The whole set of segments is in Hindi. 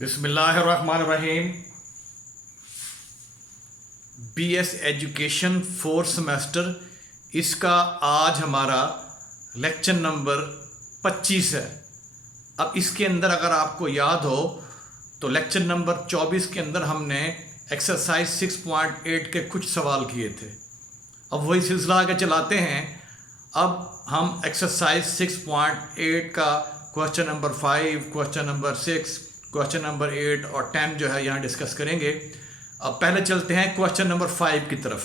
बिस्मिल्लाहिर्रहमानिर्रहीम। बीएस एजुकेशन 4th सेमेस्टर, इसका आज हमारा लेक्चर नंबर 25 है। अब इसके अंदर अगर आपको याद हो तो लेक्चर नंबर 24 के अंदर हमने एक्सरसाइज 6.8 के कुछ सवाल किए थे। अब वही सिलसिला आगे चलाते हैं। अब हम एक्सरसाइज 6.8 का question number 5, question number 6, question number 8 और 10 जो है यहाँ डिस्कस करेंगे। अब पहले चलते हैं क्वेश्चन नंबर 5 की तरफ।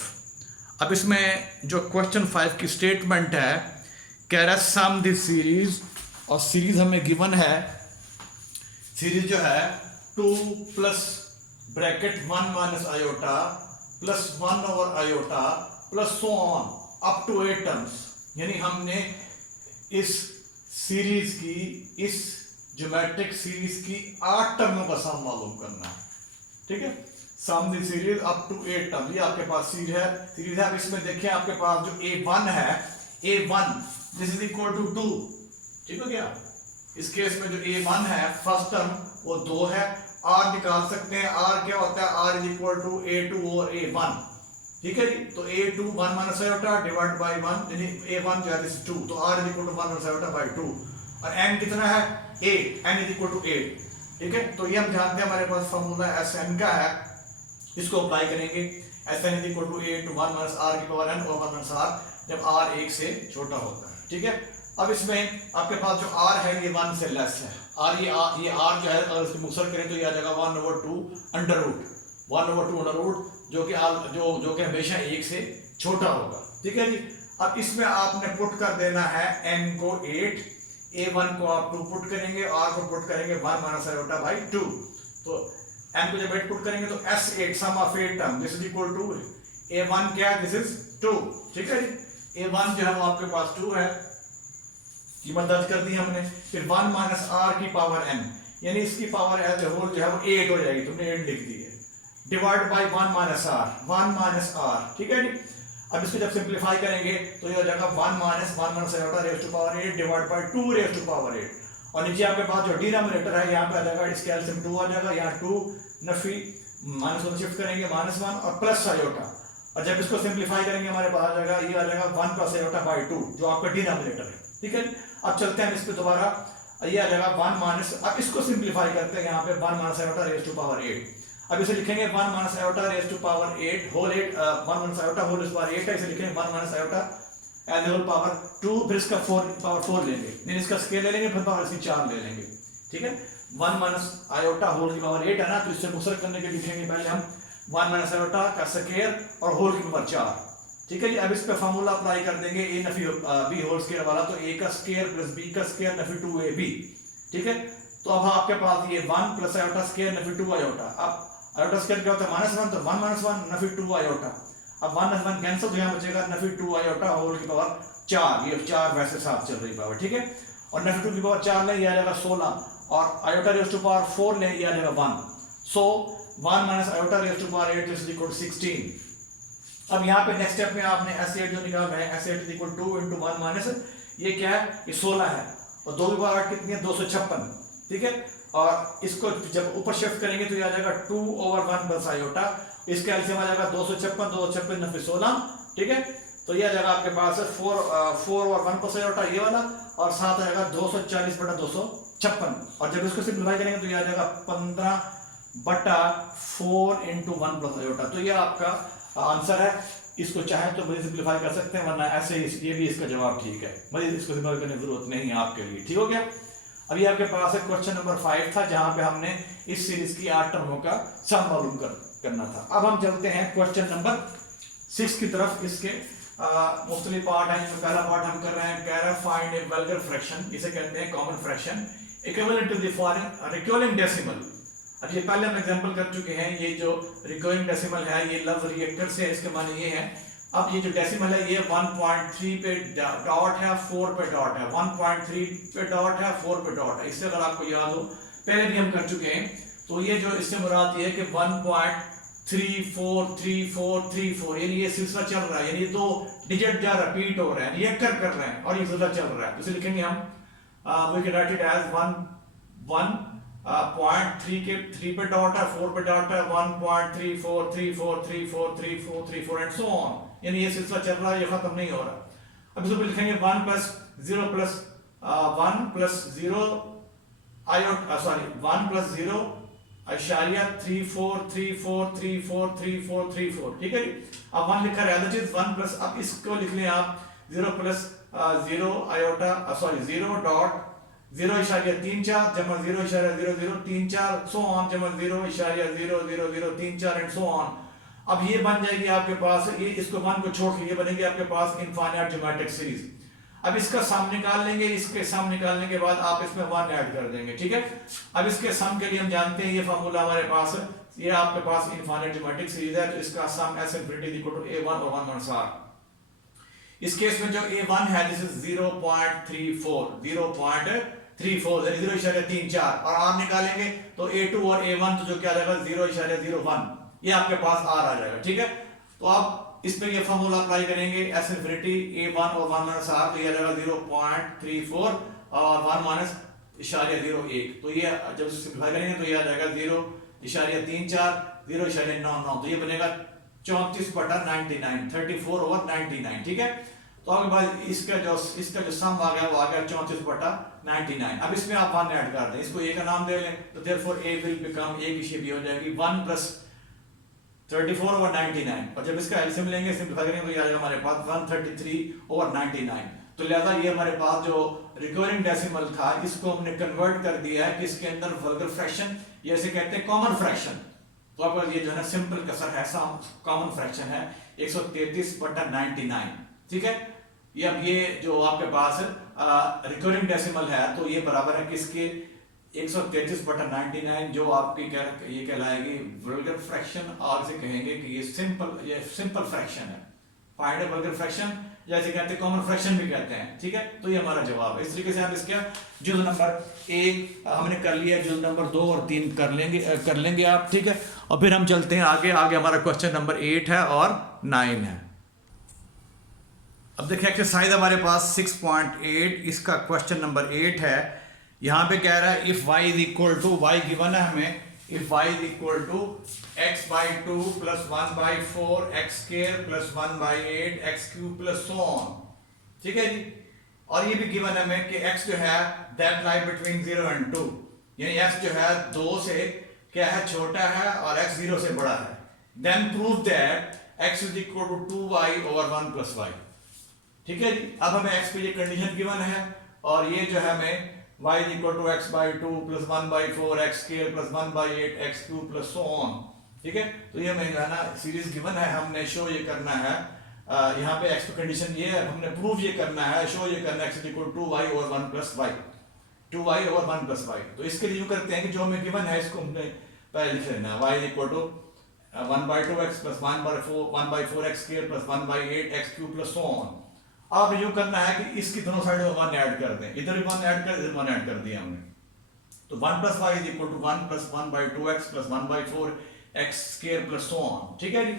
अब इसमें जो क्वेश्चन 5 की स्टेटमेंट है, कह रहा है सम दिस सीरीज, और सीरीज हमें गिवन है। सीरीज जो है 2 plus bracket 1 minus iota plus 1 over iota plus so on up to 8 terms. यानी हमने इस सीरीज की, इस ज्योमेट्रिक सीरीज की 8 टर्मों का सम मालूम करना है। ठीक है, sum the series up to 8 term. ये आपके पास सीरीज है। अब इसमें देखिए आपके पास जो a1 है, a1 this is equal to 2। ठीक हो गया। इस केस में जो a1 है फर्स्ट टर्म वो 2 है। r निकाल सकते हैं। r क्या होता है? r is equal to a2 और a1। ठीक है जी। तो a2 1 minus iota divide by 1, यानी a1 जो है दिस 2, तो r is equal to 1 minus iota by 2। और n कितना है? a, n is equal to 8। ठीक है, तो ये हम जानते हैं हमारे पास फॉर्मूला Sn का है, इसको अप्लाई करेंगे। Sn is equal to a into 1 minus r की पावर n और 1 माइनस r, जब r 1 से छोटा होता है। ठीक है, अब इसमें आपके पास जो r है ये 1 से लेस है। ये r जो है अगर इसको मुक्सर करें तो ये आ जाएगा 1/2 अंडर रूट, 1/2 अंडर रूट, जो कि हमेशा 1 से छोटा होगा। ठीक है जी। अब इसमें आपने पुट कर देना है n को 8, a1 को आप 2 पुट करेंगे, r को पुट करेंगे 1 माइनस आयोटा बाई 2। तो n को जब 8 पुट करेंगे तो s8 sum of 8 term this is equal to a1 क्या है? This is 2। ठीक है जी। a1 जो है वो आपके पास 2 है, कीमत दर्ज कर दी हमने। फिर 1 माइनस r की पावर n, यानी इसकी पावर एज ए होल जो है वो 8 हो जाएगी, तुमने 8 लिख दी है, divide by 1 minus r, 1 minus r। ठीक है जी। अब इसको जब सिंपलीफाई करेंगे तो ये हो जाएगा 1 minus iota raise to power 8 divide by 2 raise to power 8। और नीचे आपके पास जो डिनोमिनेटर है यहाँ पे आ जाएगा, इसके एलसीएम 2 आ जाएगा, यहाँ 2 नफी माइनस 1 शिफ्ट करेंगे -1 और प्लस आयोटा। और जब इसको सिंपलीफाई करेंगे हमारे पास आ जाएगा, ये आ जाएगा 1 प्लस आयोटा बाय 2, जो आपका डिनोमिनेटर है। ठीक है, अब चलते हैं इस पे दोबारा। ये आ जाएगा 1 माइनस, अब इसको सिंपलीफाई करते हैं यहाँ पे 1 minus iota raise to power 8। अब इसे लिखेंगे 1 minus iota raise to power 8 whole 8, 1 minus iota whole raise to power 8 है, इसे लिखेंगे 1 minus iota as whole power 2, फिर इसका 4 पावर 4 लेंगे, नहीं इसका स्केयर ले लेंगे, फिर पावर इसकी 4 ले लेंगे। ठीक है, 1 माइनस आयोटा होल की पावर 8 है ना, तो इससे मुक्सर करने के लिए लिखेंगे पहले हम 1 माइनस आयोटा का स्केयर और होल की पावर 4। ठीक है जी। अब इस पे फार्मूला अप्लाई कर देंगे, a नफी b होल स्केयर वाला, तो a का स्केयर प्लस b का स्केयर नफी 2ab। ठीक है, तो अब आपके पास ये 1 प्लस आयोटा स्केयर नफी 2 आयोटा। अब आयोटा स्केयर क्या होता है? -1, तो 1 माइनस 1 नफी 2 आयोटा। अब 1 1 कैंसिल, तो यहाँ बचेगा नफी 2 आयोटा होल की पावर 4। ये 4 वैसे साथ चल रही पावर। ठीक है, और नफी 2 की पावर 4 ले, ये आ जाएगा 16, और आयोटा रेज़ टू पावर 4 ले, ये आ जाएगा 1। So 1 minus iota raise to power 8 is equal to 16। अब यहाँ पे नेक्स्ट स्टेप में आपने S8 जो निकालना है, S8 is equal to 2 into 1 minus, ये क्या है? ये 16 है, और 2 की पावर 8 कितनी है? 256। ठीक है, और इसको जब ऊपर शिफ्ट करेंगे तो ये आ जाएगा 2 ओवर 1 प्लस आयोटा, इसका एलसीएम आ जाएगा 256, 256 नफी 16। ठीक है, तो ये आ जाएगा आपके पास 4 ओवर 1 प्लस आयोटा ये वाला, और साथ आएगा 240 बटा 256। और जब इसको सिंपलीफाई करेंगे तो ये आ जाएगा 15 बटा 4 इंटू 1 प्लस आयोटा। तो ये आपका आंसर है। इसको चाहे तो मुझे सिंपलीफाई कर सकते हैं, वरना ऐसे ये भी इसका जवाब ठीक है, मुझे इसको सिंपलीफाई करने की जरूरत नहीं है आपके लिए। ठीक हो गया। अभी आपके पास एक क्वेश्चन नंबर 5 था, जहां पे हमने इस सीरीज की 8 टर्मों का सम मालूम करना था। अब हम चलते हैं क्वेश्चन नंबर 6 की तरफ। इसके मुख्तलिफ पार्ट हैं। इसमें पहला पार्ट हम कर रहे हैं, कह रहा है फाइंड ए वल्गर फ्रैक्शन, इसे कहते हैं common fraction equivalent to the following recurring decimal. अब ये पहले हम एग्जांपल कर चुके हैं। ये जो रिकरिंग डेसिमल है, ये लफ्ज रिएक्टर से है, इसके माने ये है। अब ये जो डेसिमल है ये 1.3 पे डॉट है, 4 पे डॉट है, 1.3 पे डॉट है, 4 पे डॉट है। इससे अगर आपको याद हो, पहले भी हम कर चुके हैं। तो ये जो इससे मुराद ये है कि 1.343434, यानी ये सिलसिला चल रहा है, यानी 2 डिजिट जा रिपीट हो रहे हैं, ये कर रहे हैं, और ये सिलसिला चल रहा है। तो इसे लिखेंगे हम, we can write it as 1 1 0.3 के 3 पे डॉट है, 4 पे डॉट है, 1.34 34 34 34 34 एंड सो ऑन, यानी ये सिलसिला चल रहा है, ये खत्म नहीं हो रहा। अब इसको लिखेंगे 1 प्लस 0 प्लस 1 प्लस 0 1 प्लस 0 इशारिया 3434343434, ठीक है जी। अब 1 लिखा है, दैट इज 1 प्लस, अब इसको लिख लें आप 0 प्लस 0 आयोटा 0 डॉट 0 इशारिया 34 जमा 0 इशारिया 0 0 34 सो ऑन जमा 0 इशारिया 0 0 0 34 एंड सो ऑन। अब ये बन जाएगी आपके पास, ये इसको 1 को छोड़ के ये बनेगी आपके पास इनफाइनाइट ज्योमेट्रिक सीरीज। अब इसका सम निकाल लेंगे, इसके सम निकालने के बाद आप इसमें 1 ऐड कर देंगे, ठीक है। अब इसके सम के लिए हम जानते हैं, ये फार्मूला हमारे पास है, ये आपके पास इनफाइनाइट ज्योमेट्रिक सीरीज है, तो इसका सम s infinity is equal to a1 और 1 minus r। इस केस में जो a1 है दिस इज 0.34 0.34 0 इशारे 34 और r निकालेंगे तो a2 और a1 तो जो क्या आ जाएगा 0 इशारे 01, ये आपके पास r आ जाएगा, ठीक है। तो आप इस पे ये फार्मूला अप्लाई करेंगे s infinity a1 और 1 minus r, तो ये आ जाएगा 0.34 और 1 minus इशारे 01, तो ये जब सिंपलीफाई करेंगे तो ये आ जाएगा 0 इशारे 34 0 इशारे 99, तो ये बनेगा 34/99 34 over 99, ठीक है। तो आपके पास इसका जो सम आ गया वो आ गया 34/99। अब इसमें आप 1 ऐड कर दें, इसको a का नाम दे लें, तो therefore a will become a की शेप हो जाएगी 1 प्लस 34 over 99, और जब इसका एलसीएम लेंगे सिंपलीफाई करेंगे तो ये आ जाएगा हमारे पास 133 over 99। तो लिहाजा ये हमारे पास जो रिकरिंग डेसिमल था इसको हमने कन्वर्ट कर दिया है कि इसके अंदर वल्गर फ्रैक्शन, जैसे कहते हैं कॉमन फ्रैक्शन, तो आपका ये जो है ना सिंपल कसर है, कॉमन फ्रैक्शन है 133/99, ठीक है। ये अब ये जो आपके पास रिकरिंग डेसिमल है तो ये बराबर है किसके 133/99, जो आपकी ये कहलाएगी वल्गर फ्रैक्शन, और इसे कहेंगे कि ये सिंपल फ्रैक्शन है। फाइंड अ वल्गर फ्रैक्शन, जैसे कहते हैं कॉमन फ्रैक्शन भी कहते हैं, ठीक है। तो ये हमारा जवाब है। इस तरीके से हम इसका जुज़ नंबर 1 हमने कर लिया, जुज़ नंबर 2 और 3 कर लेंगे आप, ठीक है। और फिर हम चलते हैं आगे हमारा क्वेश्चन नंबर 8 है और 9 है। अब देखिए एक्सरसाइज हमारे पास 6.8, इसका क्वेश्चन नंबर 8 है। यहाँ पे कह रहा है if y is equal to, y given है हमें, if y is equal to x/2 plus 1/4 x square plus 1/8 x cube plus so on, ठीक है जी। और ये भी गिवन है हमें कि x जो है दैट लाई बिटवीन 0 and 2, यानी x जो है 2 से क्या है छोटा है और x 0 से बड़ा है। Then prove that x is equal to 2y over 1 plus y, ठीक है जी। अब हमें x पे ये कंडीशन गिवन है और ये जो है हमें y is equal to x/2 plus 1/4 x square plus 1/8 x cube plus so on, ठीक है। तो ये हमें जो है ना सीरीज गिवन है, हमने शो ये करना है, यहाँ पे x पे कंडीशन ये है, हमने प्रूव ये करना है, शो ये करना है x is equal to 2y over 1 plus y, 2y over 1 plus y। तो इसके लिए यूं करते हैं कि जो हमें गिवन है इसको हमने पहले लिख लेना है, y is equal to 1/2x plus 1/4 x square plus 1/8 x cube plus so on। अब यूं करना है कि इसकी दोनों साइड में 1 ऐड कर दें, इधर भी 1 ऐड कर, इधर 1 ऐड कर दिया हमने। तो 1 plus y is equal to 1 plus 1/2x plus 1/4 x square plus so on, ठीक है जी।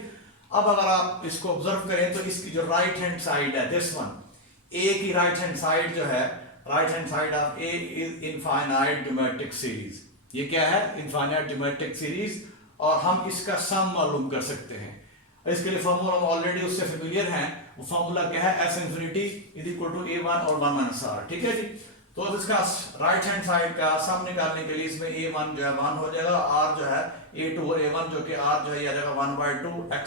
अब अगर आप इसको ऑब्जर्व करें तो इसकी जो राइट हैंड साइड है दिस वन, a की राइट हैंड साइड जो है, right hand side of a is infinite geometric series. ये क्या है? इनफाइनाइट ज्योमेट्रिक सीरीज, और हम इसका सम मालूम कर सकते हैं। इसके लिए फॉर्मूला हम ऑलरेडी उससे फेमिलियर हैं, वो फॉर्मूला क्या है? s infinity is equal to a1 और 1 minus r, ठीक है जी। तो अब इसका राइट हैंड साइड का सम निकालने के लिए इसमें a1 जो है 1 हो जाएगा, r जो है a2 और a1 जो कि r जो है ये आ जाएगा 1/2 x,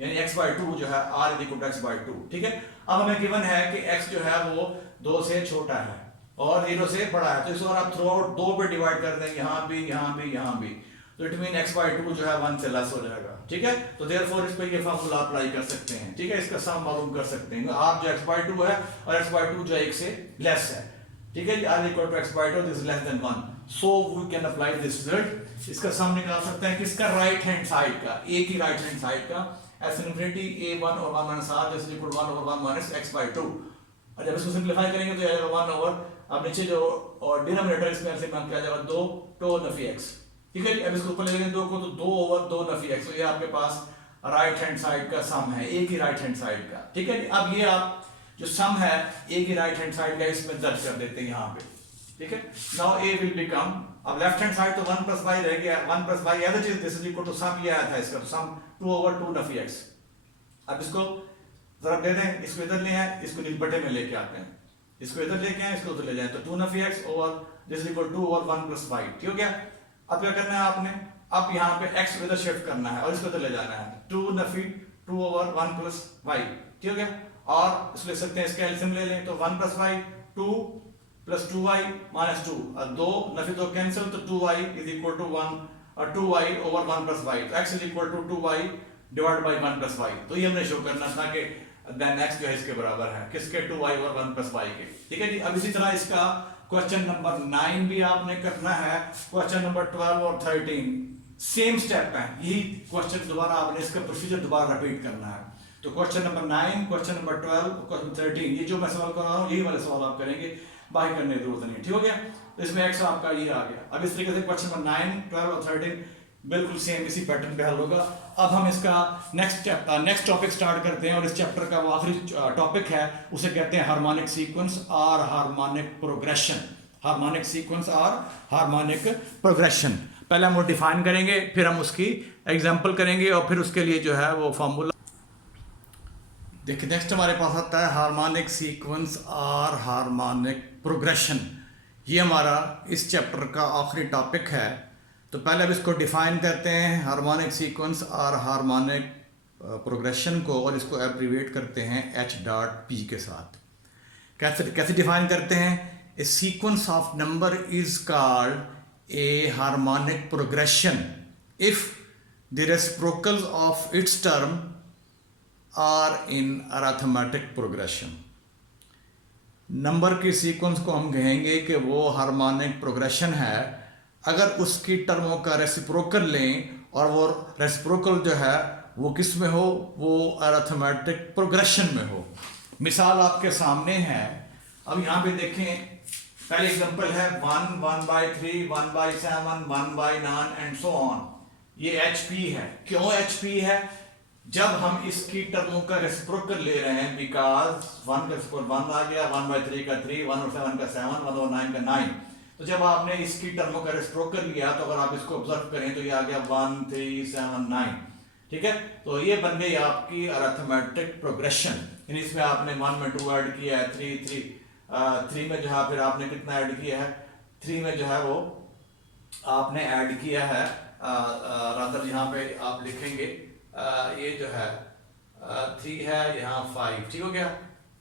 यानी x/2 जो है r is equal to x/2, ठीक है। अब हमें गिवन है कि x जो है वो 2 से छोटा है और 0 से बड़ा है, तो इसको आप थ्रू आउट 2 पे डिवाइड कर दें, यहाँ भी यहाँ भी यहाँ भी, तो इट मीन x/2 जो है 1 से लेस हो जाएगा, ठीक है। तो देयरफॉर इस पे ये फार्मूला अप्लाई कर सकते हैं, ठीक है। इसका सम मालूम कर सकते हैं, आप जो x/2 है और x/2 जो 1 से लेस है, ठीक है जी। r equal to x/2 this is less than 1, so we can apply this result. इसका सम निकाल सकते हैं किसका? राइट हैंड साइड का, a की राइट हैंड साइड का, s infinity a1 और 1 minus r this is equal to 1 over 1 minus x/2, और जब इसको सिंपलीफाई करेंगे तो ये आ जाएगा 1 over, अब नीचे जो और डिनोमिनेटर इसमें से क्या आ जाएगा 2 टो नफी x, ठीक है। अब इसको ऊपर ले लेंगे 2 को, तो 2 over 2 नफी x, तो ये आपके पास राइट हैंड साइड का सम है, a की राइट हैंड साइड का, ठीक है। अब ये आप जो सम है a की राइट हैंड साइड का इसमें दर्ज कर देते हैं यहाँ पे, ठीक है। नाउ a विल बिकम अब लेफ्ट हैंड साइड तो 1 प्लस वाई रह गया, 1 plus y as it is, this is equal to sum, ये आया था इसका, तो सम 2 ओवर 2 नफी एक्स। अब इसको जरा दे दें, इसको इधर ले आए, इसको बटे में लेके आते हैं, इसको इधर लेके आए, इसको उधर ले जाए, तो 2 नफी x over this is equal 2 over 1 plus y. ठीक हो गया। अब क्या करना है आपने, अब यहाँ पे x को इधर शिफ्ट करना है और इसको इधर ले जाना है, 2 नफी 2 ओवर 1 प्लस वाई। ठीक हो गया। और इसको लिख सकते हैं, इसका एलसीएम ले लें, तो 1 plus Y 2 plus 2y minus 2, और 2 नफी 2 कैंसिल, तो 2y इज इक्वल टू 1 और 2y ओवर 1 प्लस वाई, तो x is equal to 2y divide by 1 plus y. तो ये हमने शो करना था कि देन x जो है इसके बराबर है किसके, 2y ओवर 1 प्लस वाई के। ठीक है जी। अब इसी तरह इसका क्वेश्चन नंबर 9 भी आपने करना है, क्वेश्चन नंबर 12 और 13 सेम स्टेप है, यही क्वेश्चन दोबारा आपने इसका प्रोसीजर दोबारा रिपीट करना है। तो question number 9, question number 12, question 13, ये जो मैं सवाल कर रहा हूँ यही वाले सवाल आप करेंगे, बाकी करने की जरूरत नहीं है। ठीक हो गया। तो इसमें x आपका ये आ गया। अब इस तरीके से क्वेश्चन नंबर 9, 12 और 13 बिल्कुल सेम इसी पैटर्न पे हल होगा। अब हम इसका नेक्स्ट टॉपिक स्टार्ट करते हैं, और इस चैप्टर का वो आखिरी टॉपिक है, उसे कहते हैं हार्मोनिक सीक्वेंस और हार्मोनिक प्रोग्रेशन। हार्मोनिक सीक्वेंस और हार्मोनिक प्रोग्रेशन पहले हम वो डिफाइन करेंगे, फिर हम उसकी एग्जांपल करेंगे, और फिर उसके लिए जो है वो फॉर्मूला। देखिए नेक्स्ट हमारे पास आता है हार्मोनिक सीक्वेंस और हार्मोनिक प्रोग्रेशन। ये हमारा इस चैप्टर का आखिरी टॉपिक है। तो पहले अब इसको डिफाइन करते हैं, हार्मोनिक सीक्वेंस और हार्मोनिक प्रोग्रेशन को, और इसको एब्रीवेट करते हैं H.P के साथ। कैसे डिफाइन करते हैं, a sequence of number is called a harmonic progression if the reciprocals of its term are in arithmetic progression। Number की सीक्वेंस को हम कहेंगे कि वो हार्मोनिक प्रोग्रेशन है अगर उसकी टर्मों का रेसिप्रोकल लें, और वो रेसिप्रोकल जो है वो किस में हो, वो अरिथमेटिक प्रोग्रेशन में हो। मिसाल आपके सामने है। अब यहाँ पे देखें, पहले एग्जांपल है 1, 1/3, 1/7, 1/9 एंड सो ऑन। ये HP है। क्यों HP है? जब हम इसकी टर्मों का रेसिप्रोकल ले रहे हैं, बिकॉज 1 का रेसिप्रोकल 1 आ गया, 1/3 का 3, 1/7 का 7, 1/9 का 9। तो जब आपने इसकी टर्मों का रेसिप्रोकल लिया, तो अगर आप इसको ऑब्जर्व करें तो ये आ गया 1, 3, 7, 9। ठीक है। तो ये बन गई आपकी अरिथमेटिक प्रोग्रेशन। यानी इसमें आपने 1 में 2 ऐड किया है, 3 में जो है फिर आपने कितना ऐड किया है, 3 में जो है वो आपने ऐड किया है, रादर यहाँ पे आप लिखेंगे ये जो है 3 है, यहाँ 5। ठीक हो गया।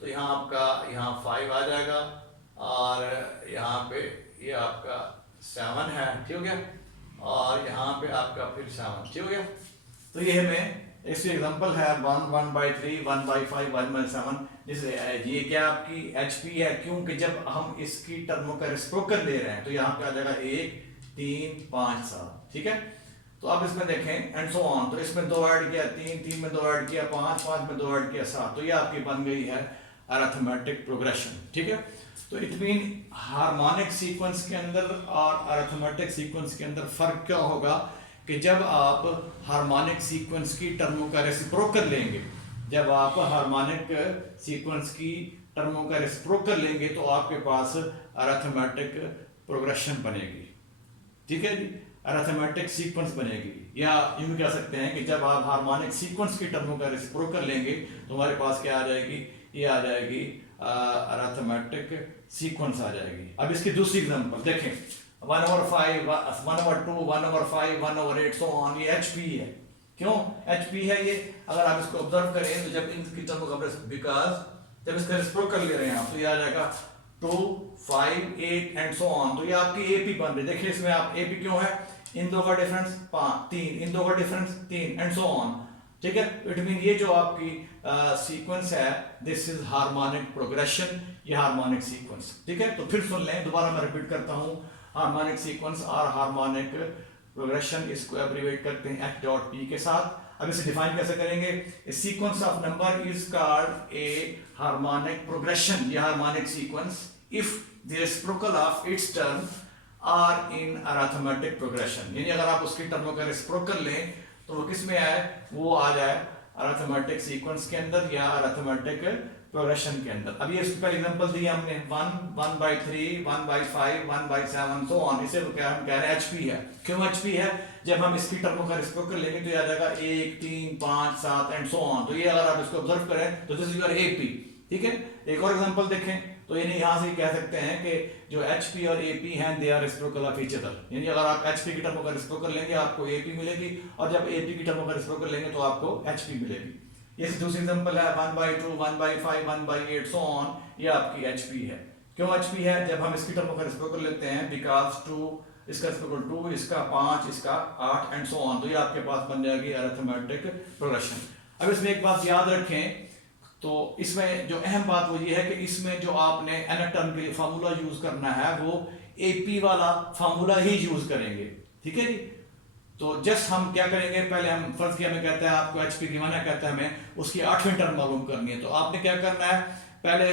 तो यहाँ आपका यहाँ 5 आ जाएगा, और यहाँ पे ये आपका 7 है। ठीक हो गया। और यहाँ पे आपका फिर 7। ठीक हो गया। तो ये हमें इसकी एग्जांपल है 1, 1/3, 1/5, 1/7। जैसे ये क्या आपकी HP है, क्योंकि जब हम इसकी टर्मों का रेसिप्रोकल ले रहे हैं, तो यहाँ पे आ जाएगा 1, 3, 5, 7। ठीक है। तो अब इसमें देखें एंड सो ऑन। तो इसमें 2 ऐड किया, 3 में 2 ऐड किया, 5 में 2 ऐड किया, 7। तो ये आपकी बन गई है अरिथमेटिक प्रोग्रेशन। ठीक है। तो इट मीन हार्मोनिक सीक्वेंस के अंदर और अरिथमेटिक सीक्वेंस के अंदर फर्क क्या होगा कि जब आप हार्मोनिक सीक्वेंस की टर्मों का रेसिप्रोकल लेंगे, जब आप हार्मोनिक सीक्वेंस की टर्मों का रेसिप्रोकल लेंगे, तो आपके पास अरिथमेटिक प्रोग्रेशन बनेगी। ठीक है जी। अरिथमेटिक सीक्वेंस बनेगी, या यूं कह सकते हैं कि जब आप हार्मोनिक सीक्वेंस की टर्मों का रेसिप्रोकल लेंगे, तो हमारे पास क्या आ जाएगी, ये आ जाएगी अरिथमेटिक सीक्वेंस आ जाएगी। अब इसकी दूसरी एग्जांपल देखें, 1/5, 1/2, 1/5, 1/8 सो ऑन। ये HP है। क्यों HP है ये? अगर आप इसको ऑब्जर्व करें, तो जब इनकी टर्मों का बिकॉज जब इसका रेसिप्रोकल ले रहे हैं आप, तो ये आ जाएगा 2, 5, 8 एंड सो ऑन। तो ये आपकी AP बन रही है। देखिए इसमें आप AP क्यों है, इन दो का डिफरेंस 5, 3, इन दो का डिफरेंस 3 एंड सो ऑन। ठीक है। इट मीन ये जो आपकी सीक्वेंस है, दिस इज हार्मोनिक प्रोग्रेशन, ये हार्मोनिक सीक्वेंस। ठीक है। तो फिर सुन लें, दोबारा मैं रिपीट करता हूँ, हार्मोनिक सीक्वेंस और हार्मोनिक प्रोग्रेशन, इसको एब्रीवेट करते हैं H.P के साथ। अब इसे डिफाइन कैसे करेंगे, a sequence of number is called a harmonic progression, ये harmonic sequence if the reciprocal of its term are in arithmetic progression. यानी अगर आप उसकी टर्मों का रेसिप्रोकल लें, तो वो किस में आए, वो आ जाए अरिथमेटिक सीक्वेंस के अंदर या अरिथमेटिक प्रोग्रेशन के अंदर। अब ये इसके पहले एग्जांपल दिया हमने 1, 1/3, 1/5, 1/7 सो ऑन। इसे क्या हम कह रहे हैं एचपी है। क्यों एचपी है? जब हम इसकी टर्मों का रेसिप्रोकल लेंगे तो ये आ जाएगा 1, 3, 5, 7 एंड सो ऑन। तो ये अगर आप इसको ऑब्जर्व करें तो दिस इज योर एपी। ठीक है, एक और एग्जांपल देखें तो यानी यहाँ से कह सकते हैं कि जो एचपी और एपी हैं they are reciprocal of each other. यानी अगर आप एचपी की टर्मों का रेसिप्रोकल लेंगे आपको एपी मिलेगी, और जब एपी की टर्मों का रेसिप्रोकल लेंगे तो आपको एचपी मिलेगी। ये दूसरी एग्जांपल है 1/2, 1/5, 1/8 सो ऑन। ये आपकी एचपी है। क्यों एचपी है? जब हम इसकी टर्मों का रेसिप्रोकल लेते हैं बिकॉज 2 इसका रेसिप्रोकल 2, इसका 5, इसका 8 एंड सो ऑन। तो ये आपके पास बन जाएगी अरिथमेटिक प्रोग्रेशन। अब इसमें एक बात याद रखें, तो इसमें जो अहम बात वो ये है कि इसमें जो आपने nth टर्म के लिए फार्मूला यूज करना है वो एपी वाला फार्मूला ही यूज करेंगे। ठीक है जी। तो जस्ट हम क्या करेंगे, पहले हम फर्ज किया हमें कहता है आपको एचपी गिवन है, कहता है हमें उसकी 8वीं टर्म मालूम करनी है। तो आपने क्या करना है, पहले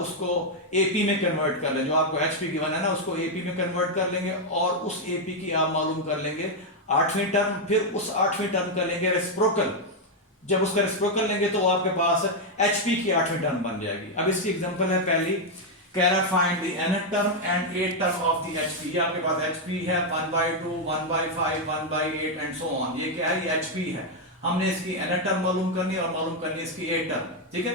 उसको एपी में कन्वर्ट कर लें। जो आपको एचपी गिवन है ना उसको एपी में कन्वर्ट कर लेंगे और उस एपी की आप मालूम कर लेंगे 8वीं टर्म। फिर उस 8वीं टर्म का लेंगे रेसिप्रोकल। जब उसका रेसिप्रोकल लेंगे तो आपके पास एचपी की 8वीं टर्म बन जाएगी। अब इसकी एग्जांपल है पहली, कह रहा find the nth term and 8th term of the HP. ये आपके पास एचपी है 1/2, 1/5, 1/8 एंड सो ऑन। ये क्या है? ये एचपी है। हमने इसकी nth टर्म मालूम करनी है और मालूम करनी है इसकी 8th टर्म। ठीक है,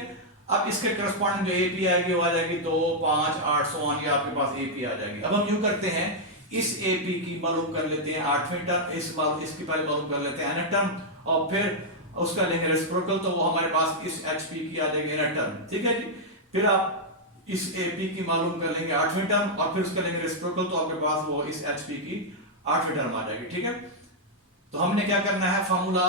अब इसके करस्पॉन्डिंग जो एपी आएगी वो आ जाएगी 2, 5, 8 सो ऑन। ये आपके पास एपी आ जाएगी। अब हम यूं करते हैं, इस एपी की मालूम कर लेते हैं 8वीं टर्म, इसकी पहले मालूम कर लेते हैं nth टर्म और फिर उसका लेंगे रेसिप्रोकल, तो वो हमारे पास इस एचपी की आ जाएगी nth टर्म। ठीक है जी। फिर आप इस एपी की मालूम कर लेंगे 8वीं टर्म और फिर उसका लेंगे रेसिप्रोकल, तो आपके पास वो इस एचपी की 8वीं टर्म आ जाएगी। ठीक है, तो हमने क्या करना है, फार्मूला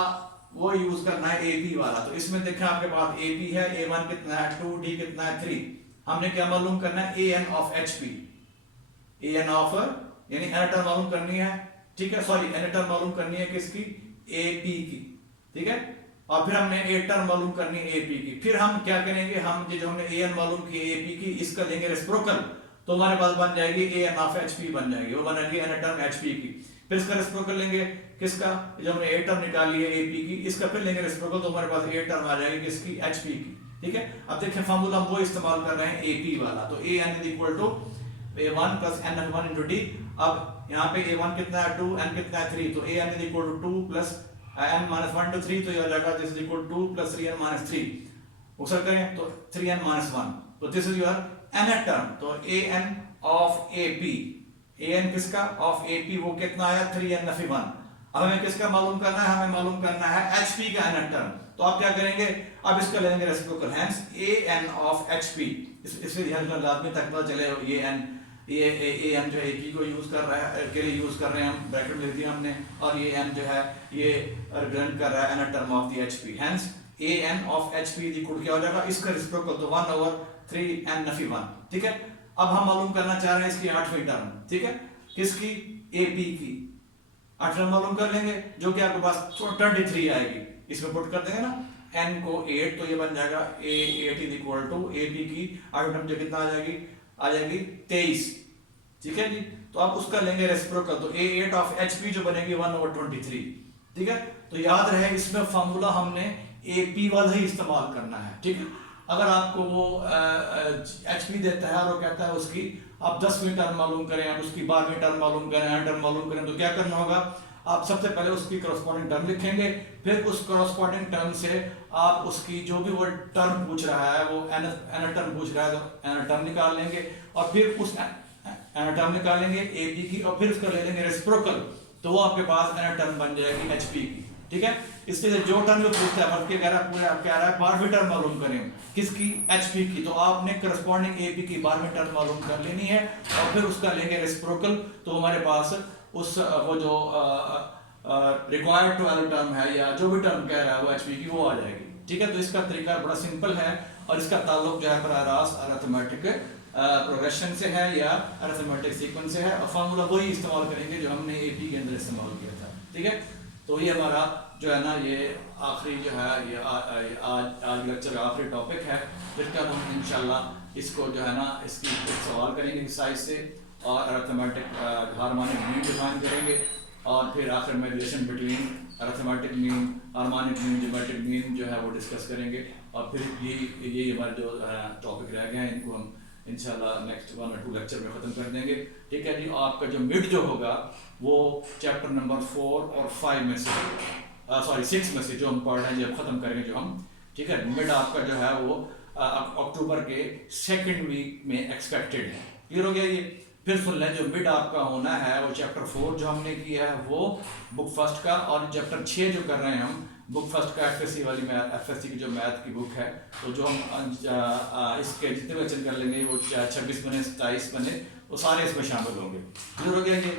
वो यूज करना है एपी वाला। तो इसमें देखा आपके पास एपी है, A1 कितना है 2, D कितना है 3। हमने क्या मालूम करना है, AN of HP, AN of यानी nth टर्म मालूम करनी है। ठीक है, सॉरी nth टर्म मालूम करनी है किसकी? एपी की। ठीक है, और फिर हमने 8th टर्म मालूम करनी है एपी की। फिर हम क्या करेंगे, हम जो हमने AN मालूम की एपी की, इसका लेंगे रेसिप्रोकल, तो हमारे पास बन जाएगी AN ऑफ एचपी बन जाएगी। वो बनेगी nth टर्म एचपी की। फिर इसका रेसिप्रोकल लेंगे किसका? जो हमने 8th टर्म निकाली है एपी की, इसका फिर लेंगे रेसिप्रोकल, तो हमारे पास 8th टर्म आ जाएगी किसकी? एचपी की। ठीक है, अब देखें फार्मूला हम वो इस्तेमाल कर रहे हैं एपी वाला। तो AN is equal to A1 plus N1 into D। अब यहाँ पे A1 कितना है 2, N कितना है 3, तो AN is equal to 2 plus n minus 1 to 3, तो ये हो जाएगा this is equal to 2 plus 3n minus 3। उसे करें तो 3n minus 1, तो this is your nth term. तो an ऑफ ap, an किसका? ऑफ ap, वो कितना आया 3n नफी 1। अब हमें किसका मालूम करना है? हमें मालूम करना है hp का nth टर्म। तो आप क्या करेंगे, अब इसका लेंगे reciprocal, hence an of hp। इससे ध्यान रखना लाजमी तक पता चले ये n ये एम जो है एपी को यूज कर रहा है के लिए यूज कर रहे हैं हम, ब्रैकेट लिख दिया हमने, और ये एम जो है ये रिप्रेजेंट कर रहा है nth term of the HP. Hence an of HP equal क्या हो जाएगा, इसका रेसिप्रोकल तो 1/3n नफी 1। ठीक है, अब हम मालूम करना चाह रहे हैं इसकी 8वीं टर्म। ठीक है, किसकी? एपी की 8 टर्म मालूम कर लेंगे, जो कि आपके पास 23 आएगी। इसमें पुट कर देंगे ना n को 8, तो ये बन जाएगा A8 is equal to AP की 8 टर्म जो कितना आ जाएगी 23। ठीक है जी, तो आप उसका लेंगे रेसिप्रोकल, तो A8 ऑफ एचपी जो बनेगी 1/23। ठीक है, तो याद रहे इसमें फार्मूला हमने एपी वाला ही इस्तेमाल करना है। ठीक है, अगर आपको वो एचपी देता है और वो कहता है उसकी आप 10वीं टर्म मालूम करें, आप उसकी 12वीं टर्म मालूम करें, 8 टर्म मालूम करें, तो क्या करना होगा, आप सबसे पहले उसकी करस्पॉन्डिंग टर्म लिखेंगे, फिर उस करस्पॉन्डिंग टर्म से आप उसकी जो भी वो टर्म पूछ रहा है, वो n टर्म पूछ रहा है तो n टर्म निकाल लेंगे, और फिर उस n टर्म निकाल लेंगे एपी की, और फिर उसका ले लेंगे रेसिप्रोकल, तो वो आपके पास n टर्म बन जाएगी एचपी की। ठीक है, इसलिए जो टर्म जो पूछता है बल्कि कह रहा है पूरा कह रहा है 12वीं टर्म मालूम करें किसकी? एचपी की, तो आपने करस्पॉन्डिंग एपी की 12वीं टर्म मालूम कर लेनी है और फिर उसका लेंगे रेसिप्रोकल, तो हमारे पास उस वो जो रिक्वायर्ड 12 टर्म है या जो भी टर्म कह रहा है वो एचपी की वो आ जाएगी। ठीक है, तो इसका तरीका बड़ा सिंपल है और इसका ताल्लुक जो है बराह रास्त अरिथमेटिक प्रोग्रेशन से है या अरिथमेटिक सीक्वेंस से है, और फार्मूला वही इस्तेमाल करेंगे जो हमने एपी के अंदर इस्तेमाल किया था। ठीक है, तो ये हमारा जो है ना ये आखिरी जो है ये आज लेक्चर का आखिरी टॉपिक है, जिसका हम इंशाल्लाह इसको जो है ना इसकी कुछ सवाल करेंगे एक्सरसाइज से और अरिथमेटिक हार्मोनिक मीन डिफाइन करेंगे, और फिर आखिर में relation between arithmetic mean, harmonic mean, geometric mean जो है वो डिस्कस करेंगे। और फिर यही हमारे जो टॉपिक रह गए हैं इनको हम इंशाल्लाह नेक्स्ट 1 और 2 लेक्चर में ख़त्म कर देंगे। ठीक है जी। आपका जो मिड जो होगा वो चैप्टर नंबर 4 और 5 में से सॉरी 6 में से जो हम पढ़ रहे हैं जब ख़त्म करेंगे जो हम, ठीक है। मिड आपका जो है वो अक्टूबर के 2nd वीक में एक्सपेक्टेड है। क्लियर हो गया ये। फिर सुन लें जो मिड आपका होना है वो चैप्टर 4 जो हमने किया है वो बुक फर्स्ट का, और चैप्टर 6 जो कर रहे हैं हम बुक फर्स्ट का एफएससी वाली एफएससी की जो मैथ की बुक है, तो जो हम इसके जितने भी लेक्चर कर लेंगे वो 26 बने 27 बने वो सारे इसमें शामिल होंगे। क्लियर हो गया ये।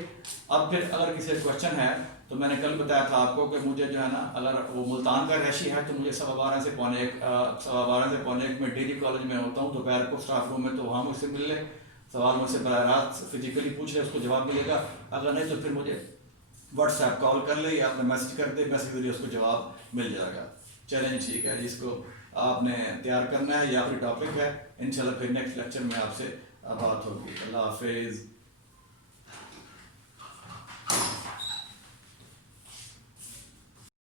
अब फिर अगर किसी क्वेश्चन है तो मैंने कल बताया था आपको कि मुझे जो है ना अगर वो मुल्तान का रैशी है तो मुझे 12:15 से 1:15 में डेली कॉलेज में होता हूँ, दोपहर को स्टाफ रूम में, तो वहाँ मुझसे मिल ले, सवाल मुझसे बराह रास्त फिजिकली पूछ ले, उसको जवाब मिलेगा। अगर नहीं तो फिर मुझे व्हाट्सएप कॉल कर ले या अपने मैसेज कर दे, मैसेज के जरिए उसको जवाब मिल जाएगा। चैलेंज ठीक है जिसको आपने तैयार करना है या फिर टॉपिक है, इंशाल्लाह फिर नेक्स्ट लेक्चर में आपसे बात होगी। अल्लाह हाफिज़।